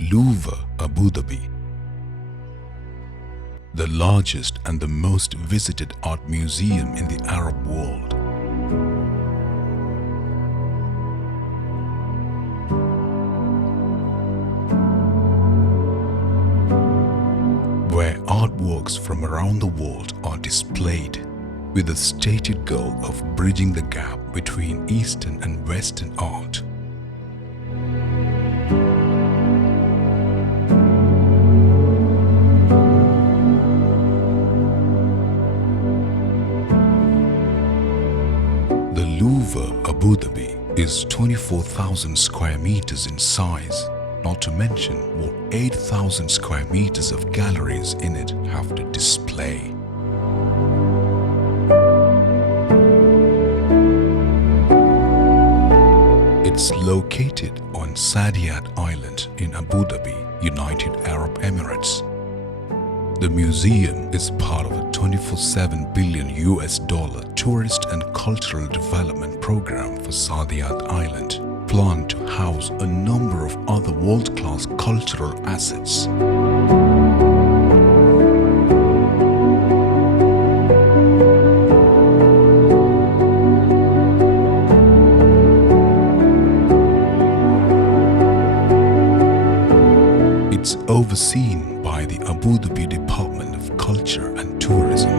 Louvre Abu Dhabi, the largest and the most visited art museum in the Arab world. Where artworks from around the world are displayed with the stated goal of bridging the gap between Eastern and Western art. The Louvre Abu Dhabi is 24,000 square meters in size, not to mention what 8,000 square meters of galleries in it have to display. It's located on Saadiyat Island in Abu Dhabi, United Arab Emirates. The museum is part of a $24.7 billion tourist and cultural development program for Saadiyat Island, planned to house a number of other world-class cultural assets. It's overseen by the Abu Dhabi Department of Culture and Tourism.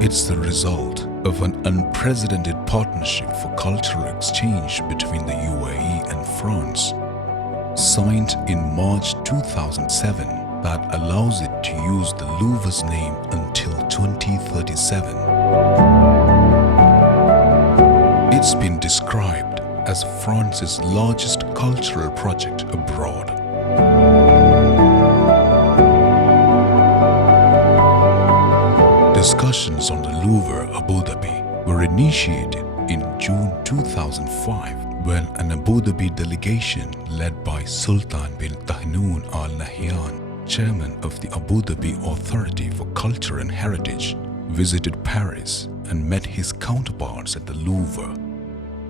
It's the result of an unprecedented partnership for cultural exchange between the UAE and France, signed in March 2007, that allows it to use the Louvre's name until 2037. It's been described as France's largest cultural project abroad. Discussions on the Louvre Abu Dhabi were initiated in June 2005 when an Abu Dhabi delegation led by Sultan bin Tahnoon Al Nahyan, chairman of the Abu Dhabi Authority for Culture and Heritage, visited Paris and met his counterparts at the Louvre.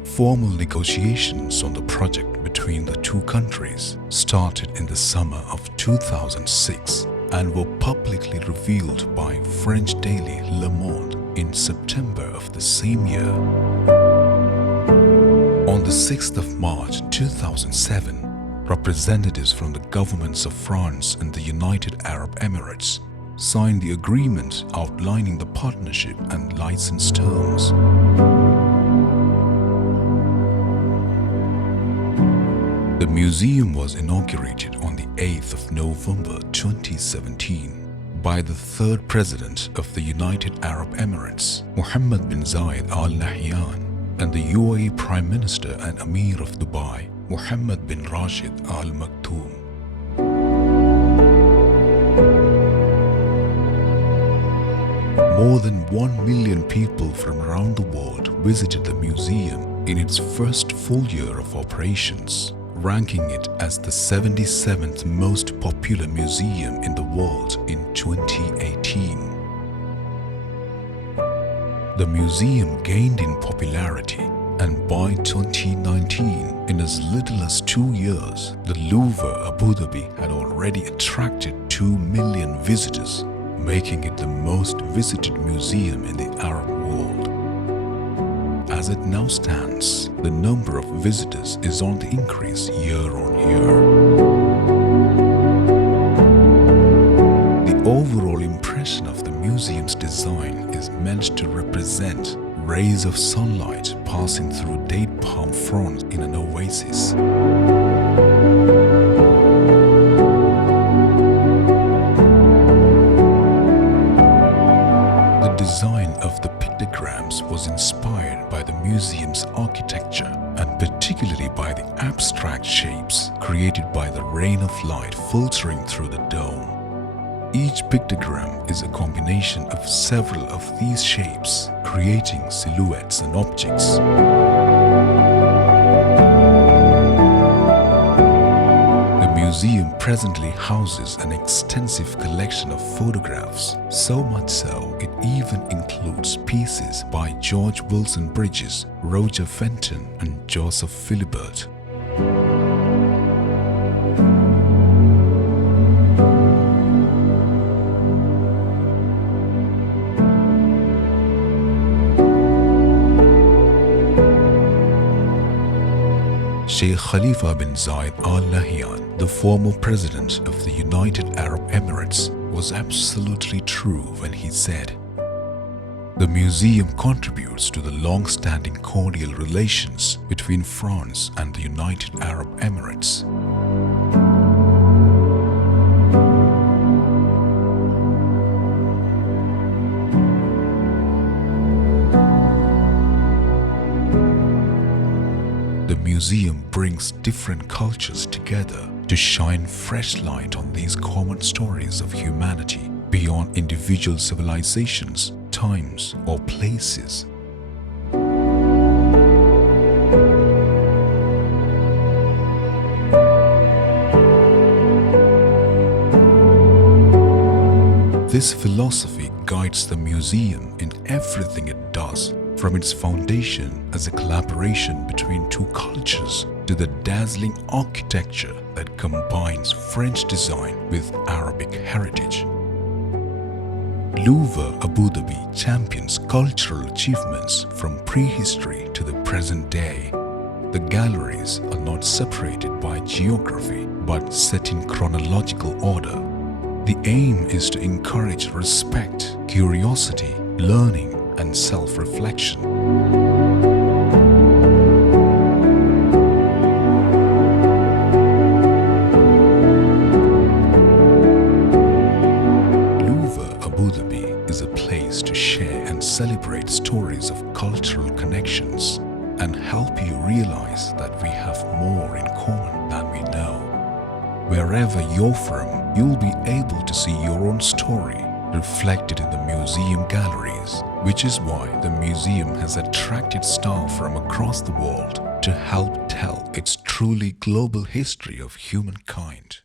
Formal negotiations on the project between the two countries started in the summer of 2006 and were publicly revealed by French daily Le Monde in September of the same year. On the 6th of March 2007, representatives from the governments of France and the United Arab Emirates signed the agreement outlining the partnership and license terms. The museum was inaugurated on the 8th of November 2017 by the third President of the United Arab Emirates, Mohammed bin Zayed Al Nahyan, and the UAE Prime Minister and Emir of Dubai, Mohammed bin Rashid Al Maktoum. More than 1 million people from around the world visited the museum in its first full year of operations, ranking it as the 77th most popular museum in the world in 2018. The museum gained in popularity, and by 2019, in as little as 2 years, the Louvre Abu Dhabi had already attracted 2 million visitors, making it the most visited museum in the Arab world. As it now stands, the number of visitors is on the increase year on year. The overall impression of the museum's design is meant to represent rays of sunlight passing through date palm fronds in an oasis. The design of the pictograms was inspired by the museum's architecture and particularly by the abstract shapes created by the rain of light filtering through the dome. Each pictogram is a combination of several of these shapes, creating silhouettes and objects. The museum presently houses an extensive collection of photographs, so much so it even includes pieces by George Wilson Bridges, Roger Fenton and Joseph Philibert. Sheikh Khalifa bin Zayed Al Nahyan, the former president of the United Arab Emirates, was absolutely true when he said, "The museum contributes to the long-standing cordial relations between France and the United Arab Emirates." The museum brings different cultures together to shine fresh light on these common stories of humanity beyond individual civilizations, times, or places. This philosophy guides the museum in everything it does, from its foundation as a collaboration between two cultures to the dazzling architecture that combines French design with Arabic heritage. Louvre Abu Dhabi champions cultural achievements from prehistory to the present day. The galleries are not separated by geography but set in chronological order. The aim is to encourage respect, curiosity, learning, and self-reflection. Louvre Abu Dhabi is a place to share and celebrate stories of cultural connections and help you realize that we have more in common than we know. Wherever you're from, you'll be able to see your own story reflected in the museum galleries, which is why the museum has attracted staff from across the world to help tell its truly global history of humankind.